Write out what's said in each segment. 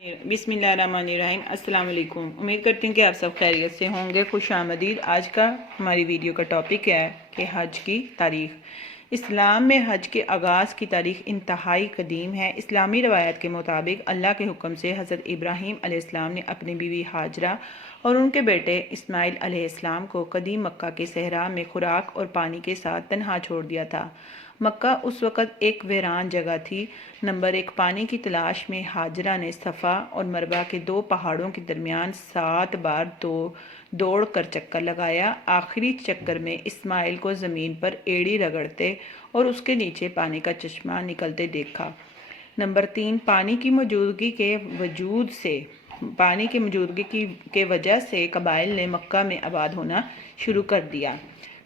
بسم اللہ الرحمن الرحیم۔ السلام علیکم۔ امید کرتی ہوں کہ آپ سب خیریت سے ہوں گے۔ خوش آمدید۔ آج کا ہماری ویڈیو کا ٹاپک ہے کہ حج کی تاریخ۔ اسلام میں حج کے آغاز کی تاریخ انتہائی قدیم ہے۔ اسلامی روایت کے مطابق اللہ کے حکم سے حضرت ابراہیم علیہ السلام نے اپنی بیوی ہاجرہ اور ان کے بیٹے اسماعیل علیہ السلام کو قدیم مکہ کے صحرا میں خوراک اور پانی کے ساتھ تنہا چھوڑ دیا تھا۔ مکہ اس وقت ایک ویران جگہ تھی۔ نمبر 1، پانی کی تلاش میں ہاجرہ نے صفا اور مروہ کے 2 پہاڑوں کے درمیان 7 بار دوڑ کر چکر لگایا۔ آخری چکر میں اسماعیل کو زمین پر ایڑی رگڑتے اور اس کے نیچے پانی کا چشمہ نکلتے دیکھا۔ نمبر 3، پانی کی موجودگی کی وجہ سے قبائل نے مکہ میں آباد ہونا شروع کر دیا۔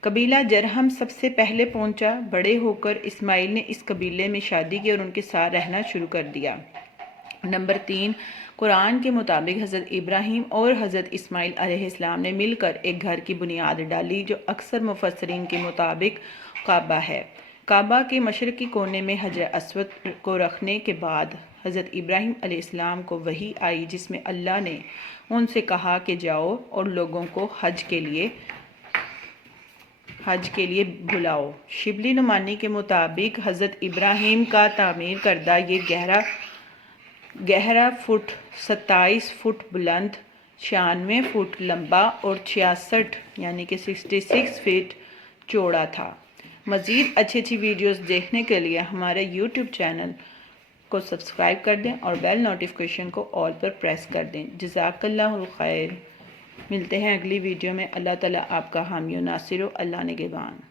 قبیلہ جرہم سب سے پہلے پہنچا۔ بڑے ہو کر اسماعیل نے اس قبیلے میں شادی کی اور ان کے ساتھ رہنا شروع کر دیا۔ نمبر 3، قرآن کے مطابق حضرت ابراہیم اور حضرت اسماعیل علیہ السلام نے مل کر ایک گھر کی بنیاد ڈالی جو اکثر مفسرین کے مطابق کعبہ ہے۔ کعبہ کے مشرقی کونے میں حجر اسود کو رکھنے کے بعد حضرت ابراہیم علیہ السلام کو وحی آئی جس میں اللہ نے ان سے کہا کہ جاؤ اور لوگوں کو حج کے لیے بلاؤ۔ شبلی نعمانی کے مطابق حضرت ابراہیم کا تعمیر کردہ یہ گہرا فٹ 27 فٹ بلند، 96 فٹ لمبا اور 66 فٹ چوڑا تھا۔ مزید اچھی ویڈیوز دیکھنے کے لیے ہمارے یوٹیوب چینل کو سبسکرائب کر دیں اور بیل نوٹیفیکیشن کو آل پر پریس کر دیں۔ جزاک اللہ الخیر۔ ملتے ہیں اگلی ویڈیو میں۔ اللہ تعالیٰ آپ کا حامی و ناصر ہو۔ اللہ نگہبان۔